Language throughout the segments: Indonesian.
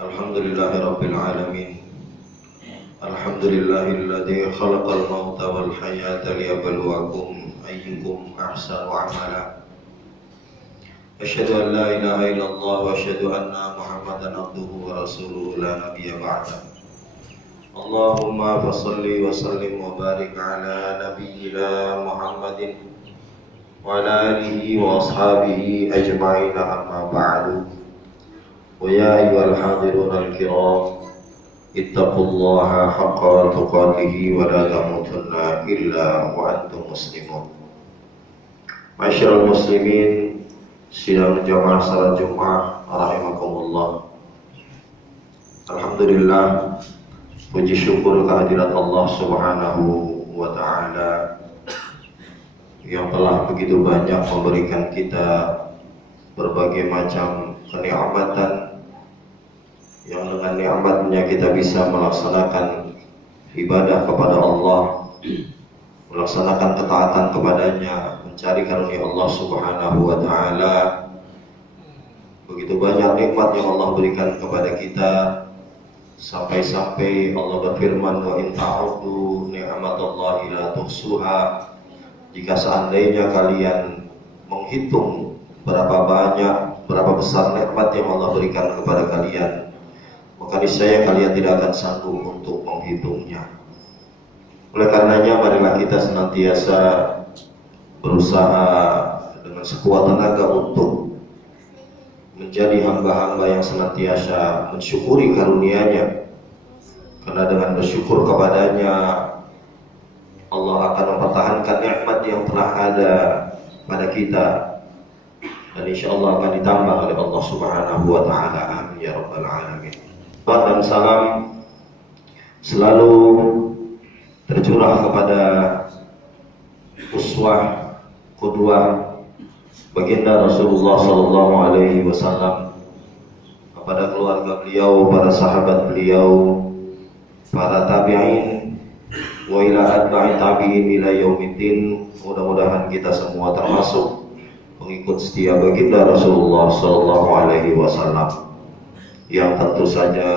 Alhamdulillahirabbil alamin. Alhamdulillahilladzi khalaqal mauta wal hayata liyabluwakum ayyukum ahsanu amala. Asyhadu an la ilaha illallah wa asyhadu anna Muhammadan abduhu wa rasuluhu la nabiyya ba'da. Allahumma fassalli wa sallim wa barik ala nabiyyina Muhammadin wa ala alihi wa ashabihi ajma'in, amma ba'du. Wa ya ayyuhal hadirun al-kiram, ittaqullaha haqqa tuqatih wa la tamutunna illa wa antum muslimun. Masyaallah muslimin, sidang jamaah salat Jumat rahimakumullah. Alhamdulillah, puji syukur kehadirat Allah Subhanahu wa taala yang telah begitu banyak memberikan kita berbagai macam kenikmatan, yang dengan nikmatnya kita bisa melaksanakan ibadah kepada Allah, melaksanakan ketaatan kepadanya, mencari karunia Allah Subhanahu wa taala. Begitu banyak nikmat yang Allah berikan kepada kita, sampai-sampai Allah berfirman, wa in ta'uddu ni'matallahi la tuhsuha. Jika seandainya kalian menghitung berapa banyak, berapa besar nikmat yang Allah berikan kepada kalian, maka niscaya kalian tidak akan sanggup untuk menghitungnya. Oleh karenanya, marilah kita senantiasa berusaha dengan sekuat tenaga untuk menjadi hamba-hamba yang senantiasa mensyukuri karunia-Nya, karena dengan bersyukur kepadanya Allah akan mempertahankan nikmat yang telah ada pada kita, dan insya Allah akan ditambah oleh Allah Subhanahu wa taala. Amin ya rabbal alamin. Dan salam selalu tercurah kepada uswah qudwah baginda Rasulullah sallallahu alaihi wasallam, kepada keluarga beliau, para sahabat beliau, para tabi'in wa ila atba'i tabi'in ila yaumiddin. Mudah-mudahan kita semua termasuk pengikut setia baginda Rasulullah sallallahu alaihi wasallam yang tentu saja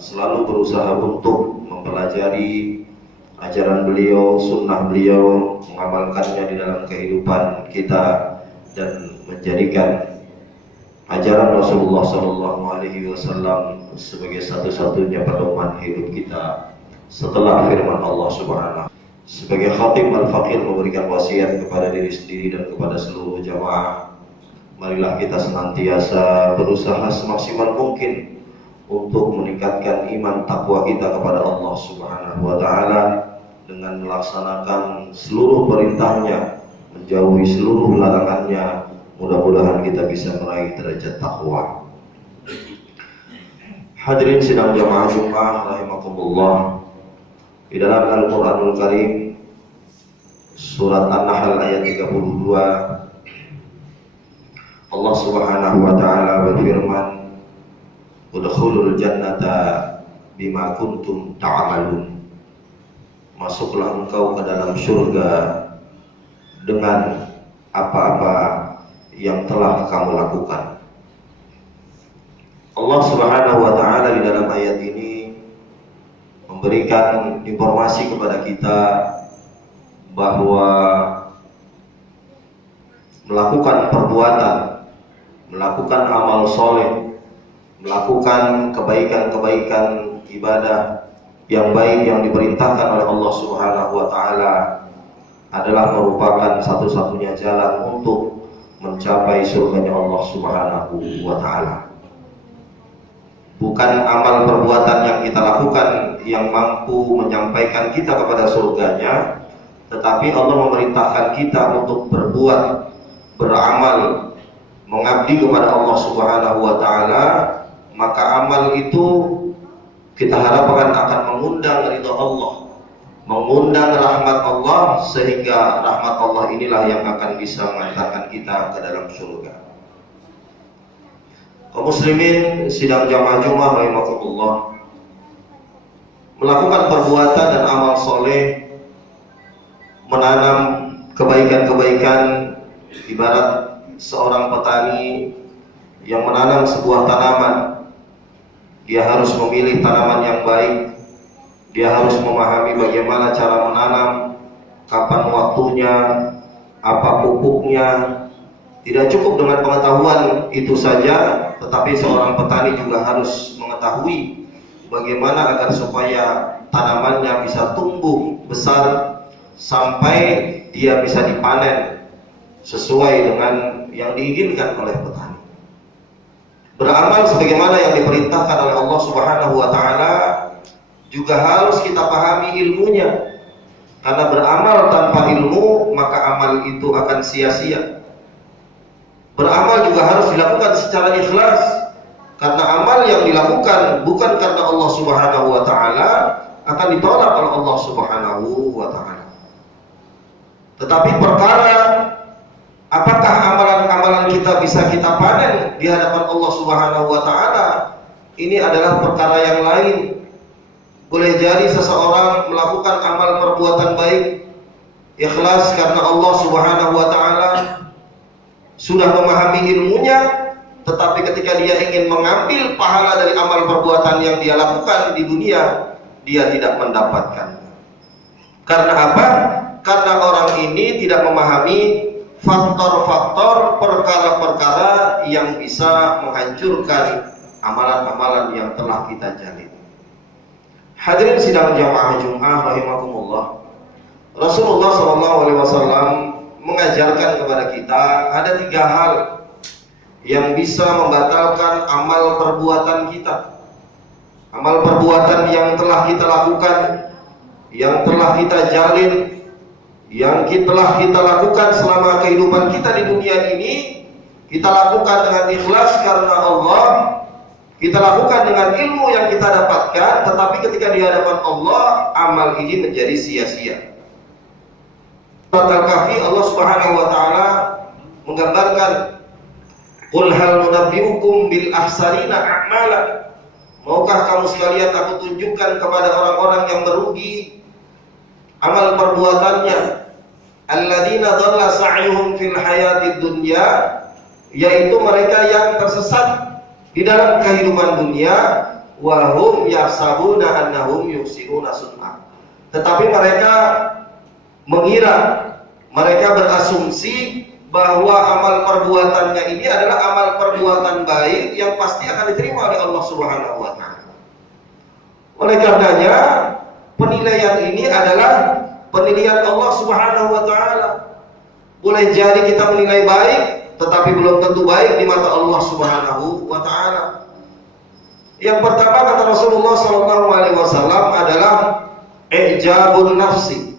selalu berusaha untuk mempelajari ajaran beliau, sunnah beliau, mengamalkannya di dalam kehidupan kita, dan menjadikan ajaran Rasulullah sallallahu alaihi wasallam sebagai satu-satunya pedoman hidup kita setelah firman Allah Subhanahu. Sebagai khatib al-faqir memberikan wasiat kepada diri sendiri dan kepada seluruh jamaah, marilah kita senantiasa berusaha semaksimal mungkin untuk meningkatkan iman takwa kita kepada Allah Subhanahu wa taala dengan melaksanakan seluruh perintahnya, menjauhi seluruh larangannya. Mudah-mudahan kita bisa meraih derajat takwa. Hadirin sidang jamaah Jumat rahimakumullah, di dalam Al-Qur'anul Karim surat An-Nahl ayat 32 Allah Subhanahu wa taala berfirman, udkhulul jannata bima kuntum ta'malun. Masuklah engkau ke dalam surga dengan apa-apa yang telah kamu lakukan. Allah Subhanahu wa taala di dalam ayat ini memberikan informasi kepada kita bahwa melakukan perbuatan, melakukan amal soleh, melakukan kebaikan-kebaikan ibadah yang baik yang diperintahkan oleh Allah Subhanahu wa taala adalah merupakan satu-satunya jalan untuk mencapai surganya Allah Subhanahu wa taala. Bukan amal perbuatan yang kita lakukan yang mampu menyampaikan kita kepada surganya, tetapi Allah memerintahkan kita untuk berbuat, beramal, mengabdi kepada Allah Subhanahu wa taala. Maka amal itu kita harapkan akan mengundang ridha Allah, mengundang rahmat Allah, sehingga rahmat Allah inilah yang akan bisa mengantarkan kita ke dalam surga. Kaum muslimin sidang jamaah Jumat rahimakumullah, melakukan perbuatan dan amal soleh, menanam kebaikan-kebaikan Ibarat seorang petani yang menanam sebuah tanaman, dia harus memilih tanaman yang baik, dia harus memahami bagaimana cara menanam, kapan waktunya, apa pupuknya. Tidak cukup dengan pengetahuan itu saja, tetapi seorang petani juga harus mengetahui bagaimana agar supaya tanamannya bisa tumbuh besar sampai dia bisa dipanen sesuai dengan yang diinginkan oleh petani. Beramal sebagaimana yang diperintahkan oleh Allah Subhanahu wa taala juga harus kita pahami ilmunya. Karena beramal tanpa ilmu, maka amal itu akan sia-sia. Beramal juga harus dilakukan secara ikhlas, karena amal yang dilakukan bukan karena Allah Subhanahu wa taala akan ditolak oleh Allah Subhanahu wa taala. Tetapi perkara apakah amalan-amalan kita bisa kita panen di hadapan Allah Subhanahu wa taala, ini adalah perkara yang lain. Boleh jadi seseorang melakukan amal perbuatan baik ikhlas karena Allah Subhanahu wa taala, sudah memahami ilmunya, tetapi ketika dia ingin mengambil pahala dari amal perbuatan yang dia lakukan di dunia, dia tidak mendapatkan. Karena apa? Karena orang ini tidak memahami faktor-faktor, perkara-perkara yang bisa menghancurkan amalan-amalan yang telah kita jalin. Hadirin sidang jamaah Jumat rahimakumullah. Rasulullah SAW mengajarkan kepada kita ada 3 hal yang bisa membatalkan amal perbuatan kita. Amal perbuatan yang telah kita lakukan, yang telah kita jalin, yang telah kita lakukan selama kehidupan kita di dunia ini, kita lakukan dengan ikhlas karena Allah, kita lakukan dengan ilmu yang kita dapatkan, tetapi ketika di hadapan Allah, amal ini menjadi sia-sia. Surat Al-Kahfi, Allah Subhanahu wa taala menggambarkan, "Qul hal nunabbi'ukum bil akhsarina a'mala." Maukah kamu sekalian aku tunjukkan kepada orang-orang yang merugi amal perbuatannya? Alladzina dhalla sa'yuhum fil hayatid dunya, yaitu mereka yang tersesat di dalam kehidupan dunia, wa hum yahsabuna annahum yuhsinuna sun'a. Tetapi mereka mengira, mereka berasumsi bahwa amal perbuatannya ini adalah amal perbuatan baik yang pasti akan diterima oleh Allah Subhanahu wa taala. Oleh karenanya, penilaian ini adalah penilaian Allah Subhanahu wa taala. Boleh jadi kita menilai baik, tetapi belum tentu baik di mata Allah Subhanahu wa taala. Yang pertama kata Rasulullah SAW adalah ijabun nafsi.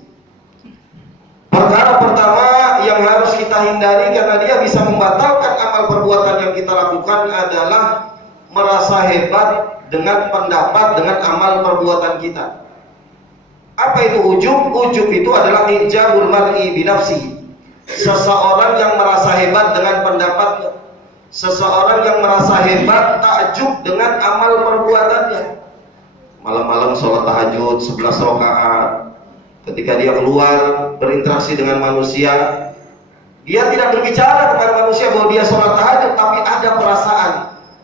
Perkara pertama yang harus kita hindari karena dia bisa membatalkan amal perbuatan yang kita lakukan adalah merasa hebat dengan pendapat, dengan amal perbuatan kita. Apa itu ujub? Ujub itu adalah ijabul mar'i binafsihi. Seseorang yang merasa hebat dengan pendapatnya, seseorang yang merasa hebat takjub dengan amal perbuatannya. Malam-malam sholat tahajud 11 rakaat. Ketika dia keluar berinteraksi dengan manusia, dia tidak berbicara kepada manusia bahwa dia sholat tahajud, tapi ada perasaan,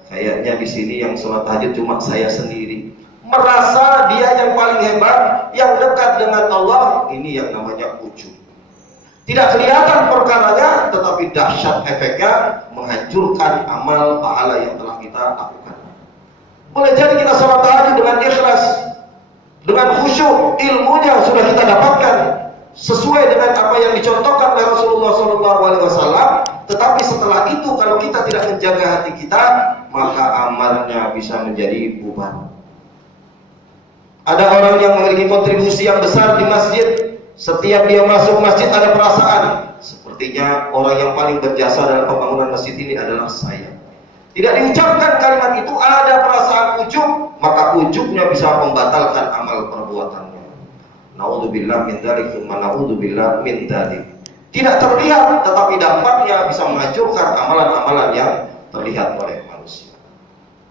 kayaknya di sini yang sholat tahajud cuma saya sendiri. Merasa dia yang paling hebat, yang dekat dengan Allah. Ini yang namanya ujub. Tidak kelihatan perkaranya, tetapi dahsyat efeknya menghancurkan amal pahala yang telah kita lakukan. Boleh jadi kita sholat tahajud dengan ikhlas, dengan khusyuk, ilmunya sudah kita dapatkan sesuai dengan apa yang dicontohkan oleh Rasulullah SAW. Tetapi setelah itu kalau kita tidak menjaga hati kita, maka amalnya bisa menjadi bubar. Ada orang yang memiliki kontribusi yang besar di masjid. Setiap dia masuk masjid ada perasaan, sepertinya orang yang paling berjasa dalam pembangunan masjid ini adalah saya. Tidak diucapkan kalimat itu, ada perasaan ujub, maka ujubnya bisa membatalkan amal perbuatannya. Naudzubillah min dzalik, naudzubillah min dzalik. Tidak terlihat, tetapi dampaknya bisa menghancurkan amalan-amalan yang terlihat oleh manusia.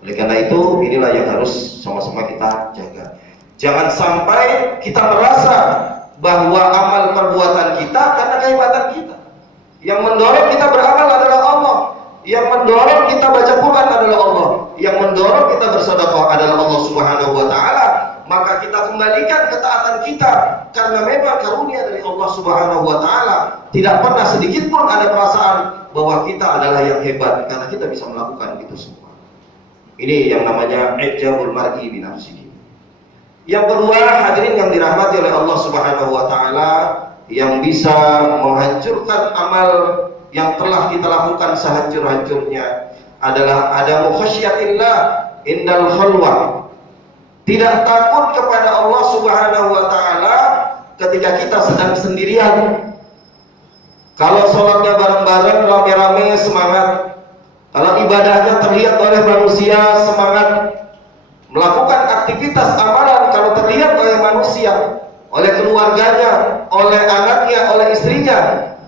Oleh karena itu, inilah yang harus sama-sama kita jaga. Jangan sampai kita merasa bahwa amal perbuatan kita karena kehebatan kita. Yang mendorong kita beramal adalah Allah. Yang mendorong kita baca Quran adalah Allah. Yang mendorong kita bersedekah adalah Allah Subhanahu wa taala. Maka kita kembalikan ketaatan kita karena memang karunia dari Allah Subhanahu wa taala. Tidak pernah sedikit pun ada perasaan bahwa kita adalah yang hebat karena kita bisa melakukan itu semua. Ini yang namanya ijabul mar'i bi nafsihi. Yang kedua, hadirin yang dirahmati oleh Allah Subhanahu wa taala, yang bisa menghancurkan amal yang telah kita lakukan sehancur-hancurnya adalah adamu khasyatillah indal khalwah. Tidak takut kepada Allah Subhanahu wa taala ketika kita sedang sendirian. Kalau sholatnya bareng-bareng, rame-rame, semangat. Kalau ibadahnya terlihat oleh manusia, semangat. Melakukan aktivitas amalan kalau terlihat oleh manusia, oleh keluarganya, oleh anaknya, oleh istrinya,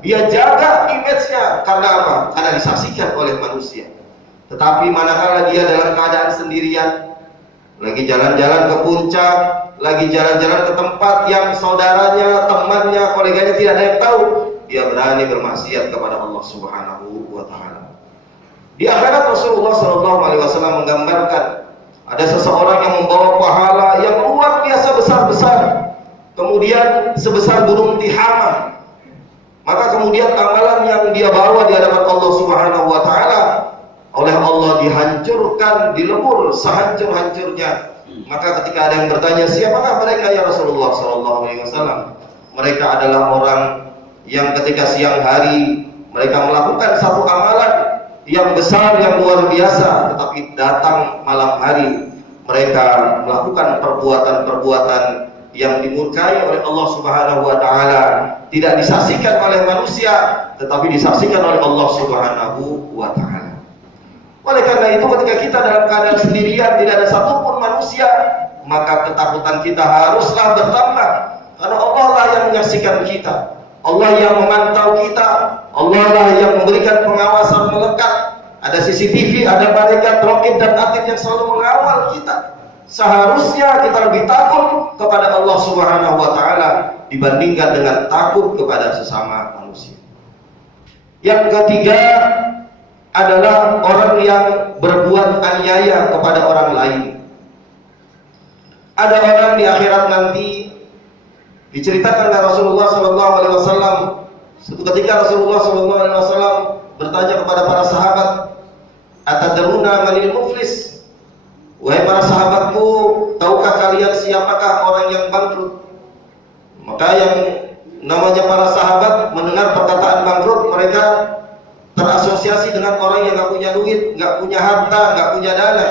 dia jaga image-nya. Karena apa? Karena disaksikan oleh manusia. Tetapi manakala dia dalam keadaan sendirian, lagi jalan-jalan ke puncak, lagi jalan-jalan ke tempat yang saudaranya, temannya, koleganya tidak ada yang tahu, dia berani bermaksiat kepada Allah Subhanahu wa taala. Di akhirat Rasulullah SAW menggambarkan ada seseorang yang membawa pahala yang luar biasa besar-besar, kemudian sebesar gunung Tihamah. Maka kemudian amalan yang dia bawa di hadapan Allah Subhanahu wa taala oleh Allah dihancurkan, dilebur sehancur-hancurnya. Maka ketika ada yang bertanya, siapakah mereka ya Rasulullah SAW? Mereka adalah orang yang ketika siang hari mereka melakukan satu amalan yang besar, yang luar biasa, tetapi datang malam hari mereka melakukan perbuatan-perbuatan yang dimurkai oleh Allah Subhanahu wa taala, tidak disaksikan oleh manusia, tetapi disaksikan oleh Allah Subhanahu wa taala. Oleh karena itu ketika kita dalam keadaan sendirian, tidak ada satupun manusia, maka ketakutan kita haruslah bertambah, karena Allah lah yang menyaksikan kita, Allah yang memantau kita, Allah lah yang memberikan pengawasan melekat. Ada CCTV, ada malaikat raqib dan atid yang selalu mengawal kita. Seharusnya kita lebih takut kepada Allah Subhanahu wa taala dibandingkan dengan takut kepada sesama manusia. Yang ketiga adalah orang yang berbuat aniaya kepada orang lain. Ada orang di akhirat nanti, diceritakan oleh Rasulullah SAW, suatu ketika Rasulullah SAW bertanya kepada para sahabat, atadruna manil muflis? Wahai para sahabatku, tahukah kalian siapakah orang yang bangkrut? Maka yang namanya para sahabat mendengar perkataan bangkrut, mereka terasosiasi dengan orang yang nggak punya duit, nggak punya harta, nggak punya dana.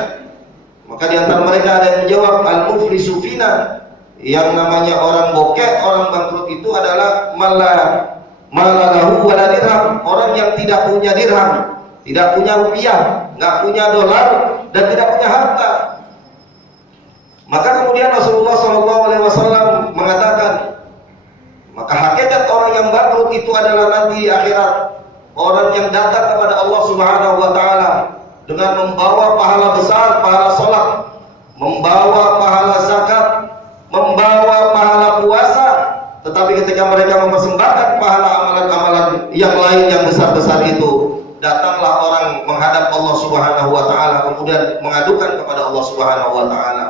Maka di antara mereka ada yang menjawab, al-muflisu fina, yang namanya orang bokeh, orang bangkrut itu adalah malalahu wala dirham, orang yang tidak punya dirham, tidak punya rupiah, nggak punya dolar, dan tidak punya harta. Maka kemudian Rasulullah SAW mengatakan, maka hakikat orang yang bangkrut itu adalah nanti akhirat, orang yang datang kepada Allah Subhanahu wa taala dengan membawa pahala besar, pahala sholat, membawa pahala zakat, membawa pahala puasa, tetapi ketika mereka mempersembahkan pahala amalan-amalan yang lain yang besar-besar itu, datanglah orang menghadap Allah Subhanahu wa taala, kemudian mengadukan kepada Allah Subhanahu wa taala,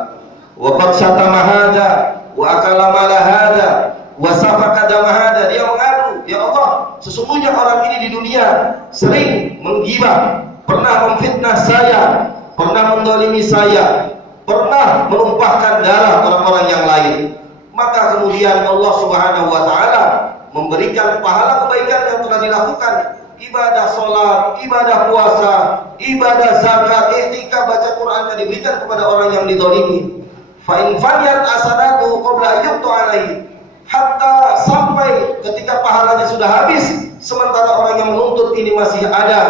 wa qad syatama hadza wa akala mala hadza wa safaka dama hadza. Dia mengadu, ya Allah, sesungguhnya orang ini di dunia sering menggibah, pernah memfitnah saya, pernah mendolimi saya, pernah menumpahkan darah orang-orang yang lain. Maka kemudian Allah Subhanahu wa taala memberikan pahala kebaikan yang telah dilakukan, ibadah sholat, ibadah puasa, ibadah zakat, i'tikaf, baca Qur'annya diberikan kepada orang yang dizalimi. Fa in faniyat asanatu qabla ayyutu alaihi, hatta sampai ketika pahalanya sudah habis, sementara orang yang menuntut ini masih ada,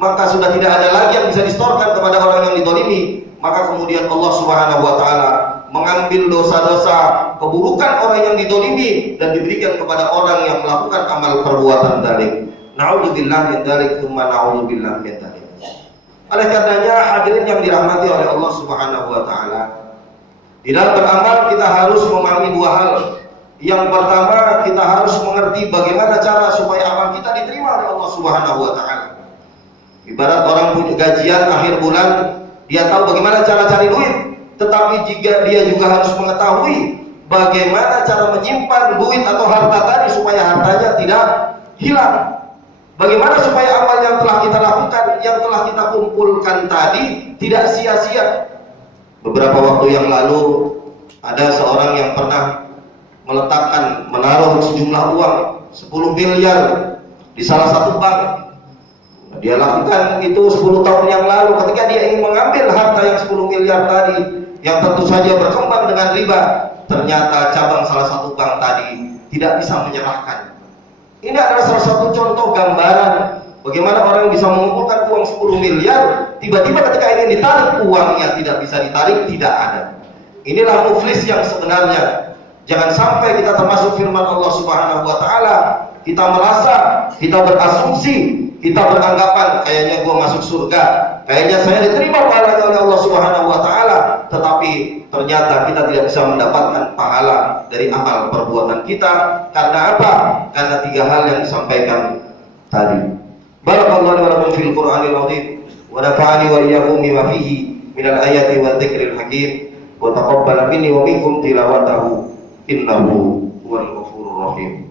maka sudah tidak ada lagi yang bisa distorkan kepada orang yang dizalimi. Maka kemudian Allah Subhanahu wa taala mengambil dosa-dosa keburukan orang yang dizalimi dan diberikan kepada orang yang melakukan amal perbuatan zalim. Na'udzubillah min dzalik, tsumma na'udzubillah min dzalik. Oleh karenanya hadirin yang dirahmati oleh Allah Subhanahu wa taala, di dalam beramal kita harus memahami dua hal. Yang pertama, kita harus mengerti bagaimana cara supaya amal kita diterima oleh Allah Allah Subhanahu wa taala. Ibarat orang punya gajian akhir bulan, dia tahu bagaimana cara cari duit, tetapi jika dia juga harus mengetahui bagaimana cara menyimpan duit atau harta tadi supaya hartanya tidak hilang. Bagaimana supaya amal yang telah kita lakukan, yang telah kita kumpulkan tadi tidak sia-sia. Beberapa waktu yang lalu ada seorang yang pernah menaruh sejumlah uang 10 miliar di salah satu bank. Dia lakukan itu 10 tahun yang lalu. Ketika dia ingin mengambil harta yang 10 miliar tadi, yang tentu saja berkembang dengan riba, ternyata cabang salah satu bank tadi tidak bisa menyerahkan. Ini adalah salah satu contoh gambaran bagaimana orang bisa mengumpulkan uang 10 miliar, tiba-tiba ketika ingin ditarik uangnya tidak bisa ditarik, tidak ada. Inilah muflis yang sebenarnya. Jangan sampai kita termasuk firman Allah Subhanahu wa taala, kita merasa, kita berasumsi, kita beranggapan kayaknya gua masuk surga, kayaknya saya diterima pahalanya oleh Allah Subhanahu wa taala, tetapi ternyata kita tidak bisa mendapatkan pahala dari amal perbuatan kita. Karena apa? Karena 3 hal yang disampaikan tadi. Barakallahu wa lakum fil Qur'anil azim wa nafa'ani wa iyyakum bima fihi minal ayati wa dzikril hakim wa taqabbal minni wa minkum tilawatahu innahu huwal ghafurur rahim.